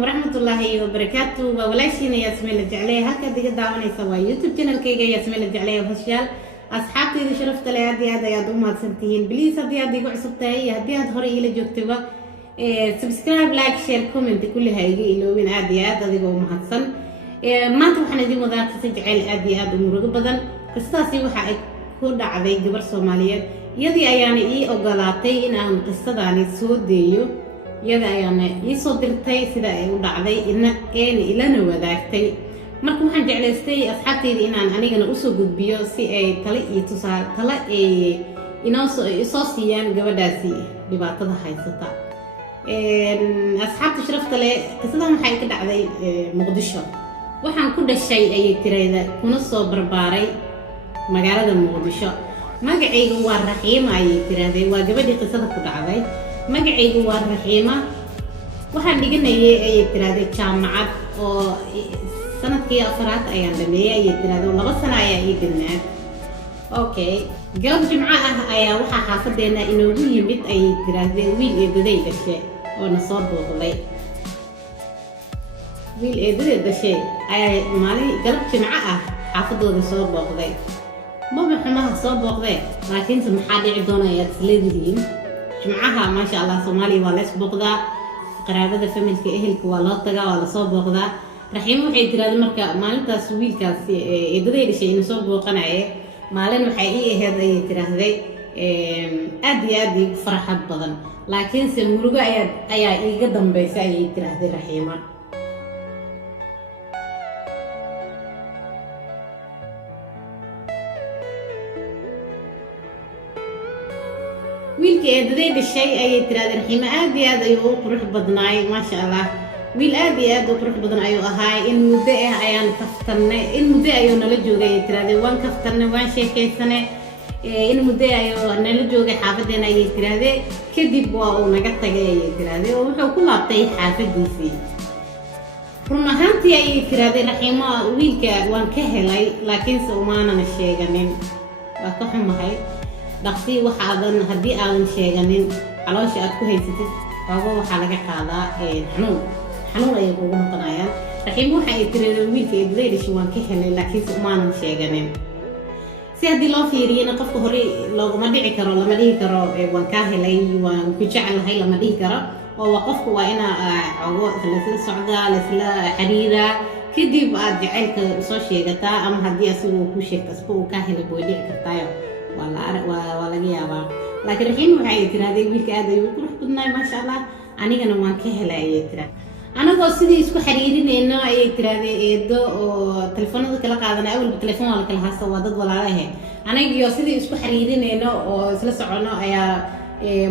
ورحمة الله وبركاته وولاشينا يا سميل الجعلية هكا ديك دعواني سوا يوتيوب channel كيغا يا سميل الجعلية وهشيال أصحابتي إذا شرفت لي هادي هذا يا دوم هادسنتين بليز هادي هادي قعصبتاي هادي هاد هوري إلي جوكتبا سبسكرايب لايك شير كومنت كل هايجي إلوين هادي هادي قوم هادسن ما توحنا دي مذاق تجعل هادي هاد أمور بدن قصتي وحا كل عذي جبر سوماليات يدي أياني إيه أوغالاتي إن أن قصة داني سوديو iyada ayaan ii soo dirtay sida ay u dhacday ilana wadaagtay marka waxaan jeclaystay asxaabtayda inaan anigana u soo gudbiyo si ay talo iyo tusaale talo ay inoo soo siiyaan gabadhaasi dhibaatada haysata asxaabta sharafta leh qisadan waxay ka dhacday Muqdisho waxaan ku dhashay ayay tirayda kuna soo barbaaray magaalada Muqdisho magacaygu waa Raxiima ayay tiraaday waa gabadhii qisada ku dhacday magacaygu waa Raxiima waxaan dhiganayay ayay tiraaday jaamacad oo sanadkii afraad ayaan dhameeyay ayay tiraaday 2 sano ayaa ii dhinaad okay galab jimco ah ayaa waxa xaafadeena inoogu yimid ayay tiraaday wiil eedaday dhashay oo na soo booqday wiil eedaday dhashay ayaa maalin galab jimco ah xaafadooda soo booqday ma xumaha soo booqday laakiin maxaa dhici doona ayaad isleedihiin جمعها ما شاء الله صومالي ولا سبوقدا قرابة فملك أهلك ولا طجا ولا صوبوقدا رحيم وحيد ترى المركا مالنتا سويل كاس يدري شيء نصوب وقناعه مالن حقيقي هذا ترى هذا أدي فرحة بدن لكن سمرجع أي يقدم بيساي ترى هذا رحيمة wiilka eedaday dhashay ayay tiraahday Raxiima aad iyo aad ayuu qurux badnaay ma sha Allah wiil aad iyo aad u qurux badan ayuu ahaay in muddo ah ayaan kaftanay in muddo ayuu nala joogay ayay tiraahday waan kaftanay waan sheekaysanay in muddo ayuu nala joogay xaafadeena ayay tiraahday kadib waa uu naga tagay ayay tiraahday oo wuxuu ku laabtay xaafadiisii run ahaantii ayay tiraahday Raxiima wiilka waan ka helay laakiin soomaana sheeganin waa ka xumahay dhaqsi waxaadan hadii aan sheeganin caloosha aad ku haysatid waago waxa laga qaadaa xanuun ay ugu noqonayaan Raxiim waxa ay tiraaday wiilka eedaday dhashay waan ka helay laakiin soomaan sheeganin si hadii loo fiiriyana qofka hore looguma dhici karo lama dhihi karo waan ka helay waan ku jecelahay lama dhihi karo oo qofku waa ina ogo isla socdaa isla xiriira kadib aad jacaylka soo sheegataa ama hadii asigu ku sheegto uu ka helay boo dhici kartaayo ولا جيابا لكن الحين وحي ترى ويلك هذا يقول بدنا ما شاء الله أنا كنا ما كهلا يترى أنا قصدي إسكو حريرين إنه يترى يدو تلفون كلا قاعدنا أول بتلفون ولا كلا هسه وضد ولا عليه أنا قصدي إسكو حريرين إنه سلسعنا يا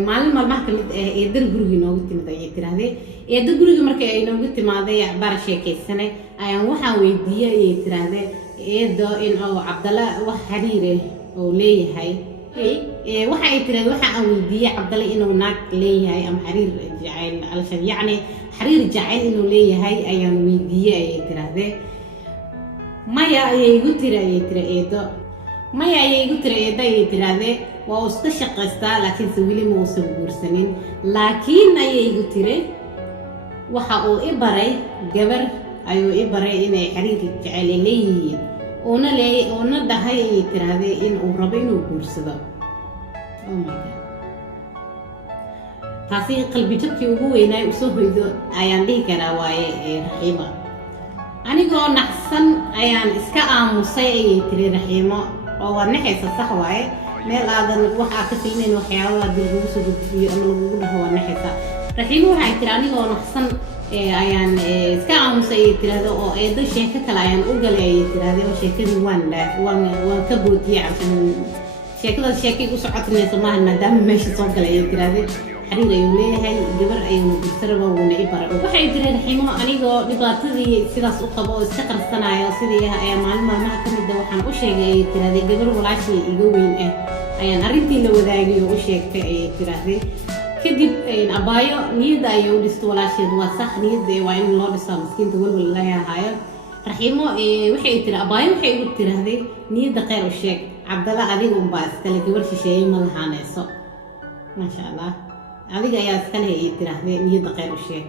معلم المحكمة يدر جروجي نوجت متى يترى يدر جروجي مركي نوجت ما ذي عبارة شيء كيسنة أيام وحنا ويديه يترى يدو إنه عبد الله وحريره وليه هاي waxay tiraad waxa aan weydiiyay Cabdalla inuu naag leeyahay ama xiriir jacayl alshan yani xiriir jacayl inuu leeyahay ayaan weydiiyay ay tiraahday maya ayay igu tiraahdo maya ayay igu tiraahday waa iska shaqaystaa laakiin weli ma uusan guursanin laakiin ayay igu tiraahday waxa uu i baray gabar ayuu i baray inay xiriir jacayl leeyihiin ona dhahay ay tiraahday in uu rabo inuu guursado oh my god taasi qalbi jabkii ugu weynay u soo hoydo ayaan dhihi karaa waaye Raxiima anigoo naxsan ayaan iska aamusay ay tiri Raxiimo oo waa naxaysa sax waaye meel aadan waxa ka fiimeyn waxyaabo dib ugu soo gudbiyo ama lagu dhaho waa naxaysa Raxiimo waxay tiri anigoo naxsan ayaan iska aamusay tiraahdo oo eedo sheeko kale ayaan u galay tiraahdo oo sheekadii waan ka boodiyay cashan sheekada sheekay u socodnayso ma maadaama meesha soo galay tiraahdo حرير أيوليه هاي جبر أيون بالتربة ونعبر وحي ترى الحين أنا ببعضي سلاس أقبل استقر الصناعة وسيدها أي معلومة ما كم الدوحان وشيء ترى ذي جبر ولا شيء يقوين أيان أريدي لو ذاقي وشيء ترى ذي كدب أبايو نيد أيو دستولا شيء وصح نيد وين الله بس مسكين تقول والله يا هاي رحيمو وحي ترى أبايو وحي يقول ترى ذي نيد غير وشيء عبد الله عليه ومباس كله جبر شيء ملهانسو ما شاء الله عليك يا سكله ترى ذي نيد غير وشيء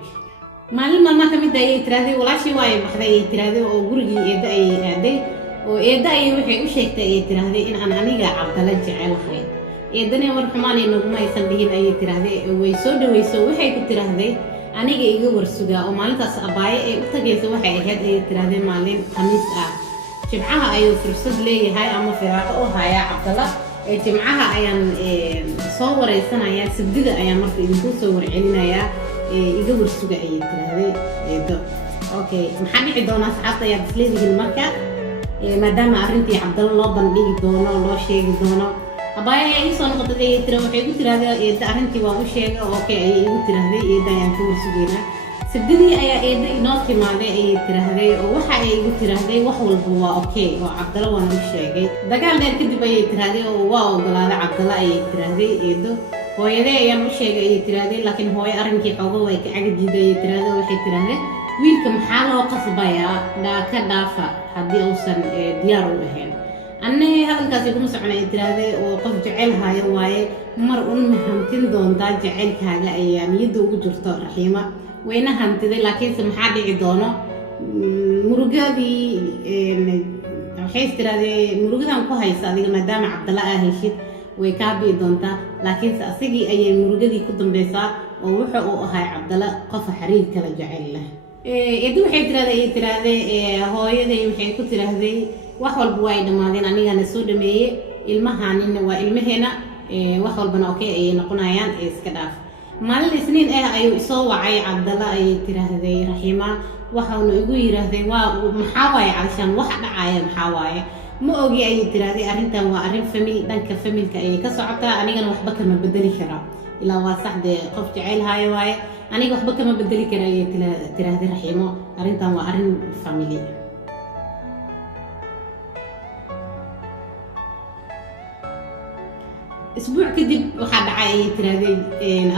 معلم ما كم يدعي ترى ذي ولا شيء وايد بحذي ترى ذي وجرجي يدعي هذي ويدعي وحي وشيء ترى ذي إن أنا نيجا عبد الله جعل خير يدني ورحماني إنه ما يسمبهين أي ترى ويسود وحي كترى ذي أنا جاي ورسوجا ومالك أباي وتجي سوى حي هاد أي ترى ذي مالين خميس جمعها أيو فرصة لي هاي أما فراق أو هاي عبد الله جمعها أيام صور السنة أيام سبدة أيام مرة ينتو صور علينا يا يجي ورسوجا أي ترى ذي أوكي محمد عدونا ساعات يا بسليدي المركز ما دام أرنتي عبد الله بنبي دونا الله شيء دونا أبايا يسون قطعي ترى وحيد ترى هذا إذا أرنتي وأشياء أوكي أي ترى هذا إذا ينفور سجينا سبدي أي إذا يناطي مع ذا أي ترى هذا وح أي ترى هذا وحول هو أوكي وعبد الله وأنا أشياء ده قال ده كده بي ترى هذا واو قال هذا عبد الله أي ترى هذا إذا هو يدا يا أشياء أي ترى هذا لكن هو أرنتي حاجة ويك عقد جدا أي ترى هذا وحيد ترى هذا ويلكم حاله قصبايا دا كدافع حدي أوصل دياره وهين أنا هذا الكاس يكون مسعنا يتراضي وقف جعلها يواي مر مهمتين دون دا جعل كهذا أيام يدو وجرته رحيمة وينها همتدي لكن سمحا دي عدونه مرقة دي حيث تراضي مرقة هم كوها يساعدي مدام عبد الله أهلشيت ويكابي دونتا لكن سأسيجي أي مرقة دي كتم بيسا ووحقوا هاي عبد الله قف حرير كلا جعل له إدو حي تراضي هو يدي وحي كتراضي wax walba way dhamaadeen anigana soo dhameeyay ilmahaanina waa ilmaheena wax walbana okay ay noqonayaan iska dhaaf maalin isniin ayuu isoo wacay Cabdalla ay tiraahday Raxima waxaanu igu yiraahday waa maxaa waay calashan wax dhacaya maxaa waay ma ogi ay tiraahday arintan waa arin family dhanka familka ay ka socotaa anigana waxba kama bedeli karaa ilaa waa saxde qof jacayl hayo waay aniga waxba kama bedeli karaa ay tiraahday Raximo arintan waa arin family أسبوع كدب واحد عاي تراذي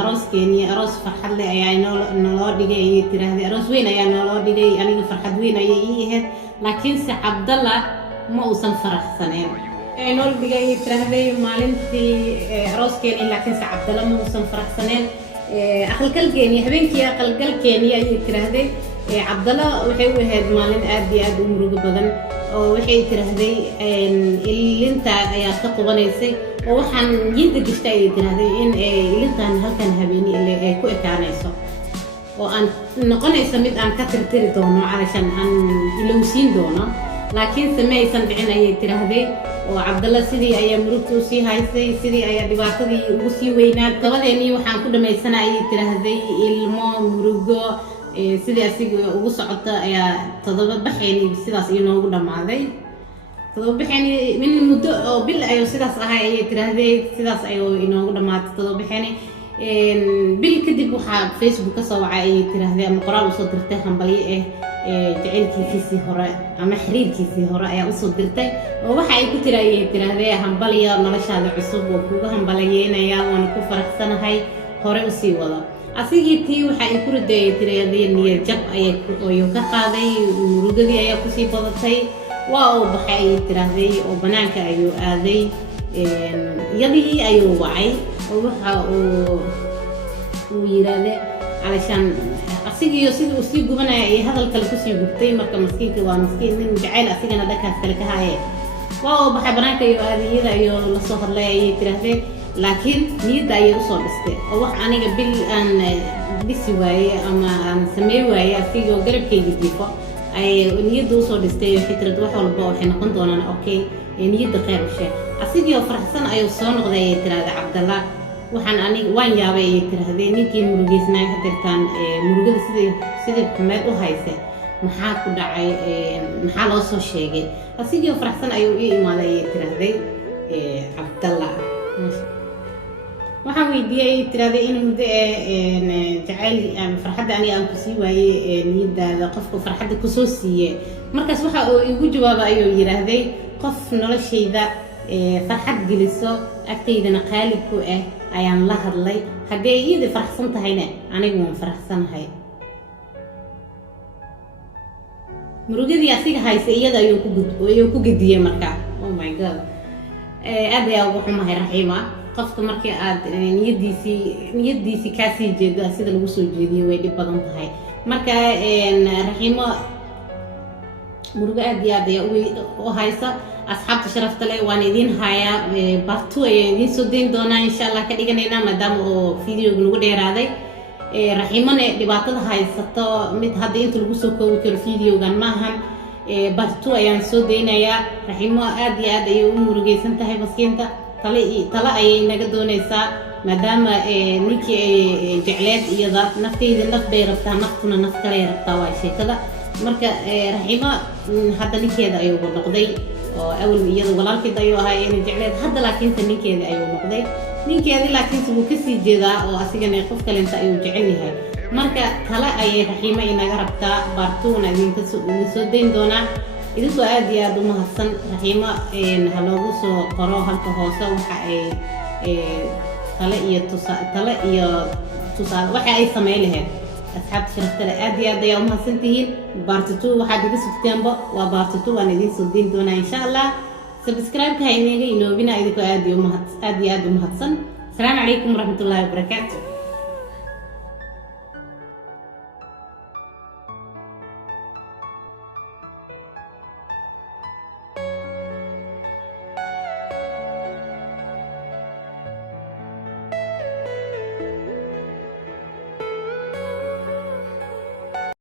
أروس كيني أروس فرحة لي يعني نلادي جاي تراذي أروس وين يعني نلادي جاي أنا فرحة وين أيه لكن عبد الله ما وصل فرح سنين نلادي جاي تراذي مالين في أروس كيني لكن عبد الله ما وصل فرح سنين أخل كل كيني هبين كيا أخل كل كيني أيه تراذي عبد الله وحيو هاد مالين أدي أمره بدن وحي تراذي اللي أنت يا تقبلنيسي ووحن جيد جشتاي تراذي إن اللي أنت هالكن هبيني اللي كوي كانيسو وأن نقولنا يسميت أن كتر تريدونه علشان أن يلوسين دونه لكن سمي سمعين أي تراذي وعبد الله سيدي أي مرتو سي هاي سيدي أي دباقي وسي وينات كواليني وحن كل ما يسنا أي تراذي الماء مرجو سيدي أسيج وصعدت يا تضرب بحيني سيداس ينوع دماغي تضرب بحيني من المدة بال أيو سيداس هاي تراذي سيداس أيو ينوع دماغ تضرب بحيني بالكذب وحاب فيسبوك صوعة أي تراذي مقرأ وصدرته هم بليه جعل كيسي هراء أما حرير كيسي هراء يا وصدرته ووحى يكتر أي تراذي هم بليه نلاش هذا عصب وكوه هم بليين يا ونكفر حسنا هاي هراء وسي ولا أسيجتي وحى يكون ده تراذي إني جب أي يوكقاذي ورودي أي كوسي بضتي واو بحي تراذي وبناك أيو هذي يدي أيو وعي ووحى ويراذي علشان أسيجي يصير أسيج جبنا هذا الكلكوسي بكتي مركب مسكين كوا مسكين من جعل أسيجنا ده كاستلك هاي واو بحي بناك أيو هذي يدا أيو لصهر لا أي تراذي لكن نيدا يوصل بس أو أنا قبل أن بسواي أما أن سميواي أسيجو قرب كي يجيبه أي نيدا يوصل بس فترة واحد والباو حين كنت أنا أوكي نيدا خير شيء أسيجو فرحسن أيو صون غذاء ترى عبد الله وحن أنا وين جابي ترى هذي نيجي مرجسنا هترتان مرجس سيد حماد وهايسه محاك ودعي محل أصل شيء أسيجو فرحسن أيو إيه ما ذي ترى هذي عبد الله waxaan weydiiyay tiraday in muddo jacayl farxadda aniga aan ku sii waayay niyadaada qofka farxadda ku soo siiyay markaas waxa uu igu jawaabay ayuu yiraahday qof noloshayda farxad geliso agteydana qaali ku ah ayaan la hadlay haddii ay iyada faraxsan tahayna anigu waan faraxsanahay murugadii asiga haysa iyada ayuu ku gediyay markaa oh my god aad ayaa ugu xumahay raxiima qofka markii aad niyadiisi ka sii jeedo sida lagu soo jeediyo way dhib badan tahay marka raxiimo murugo aad iyo aad ayaa u haysa asxaabta sharafta leh waan idin hayaa bartu ayaan idin soo dayn doonaa insha Allah ka dhiganayna maadaama oo fiidiyoga nagu dheeraaday raxiimana dhibaatada haysato mid hadda inta lagu soo koobi karo fiidiyogan maahan bartu ayaan soo daynayaa raxiimo aad iyo aad ayay u murugaysan tahay maskiinta tala ayay naga doonaysaa maadaama ninkii ay jecleed iyada nafteyda naf bay rabtaa naftuna naf kalay rabtaa waa sheekada marka raxiimo hadda ninkeeda ayuu noqday oo awal iyada walaalkeed ayuu ahaa inay jecleed hadda laakiin ninkeeda ayuu noqday ninkeeda laakiin wuu ka sii jeedaa oo asigana qof kale inta ayuu jecel yahay marka tala ayay raxiimo inaga rabtaa baartuuna idinka soo dayn doonaa idinkoo aad iyo aad u mahadsan raxiimo ha loogu soo qoro halka hoose waxa ay tale iyo tusaale waxa ay sameyn lahayd asxaabta sharafta leh aad iyo aad ayaa u mahadsantihiin baartitu waxaad iga sugtaanba waa baartitu waan idin soo dayn doonaa insha Allah subscribe-ka ha inaga iloobina idinkoo aad iyo aad u mahadsan. Assalaamu calaykum warahmatullaahi wabarakaatuh.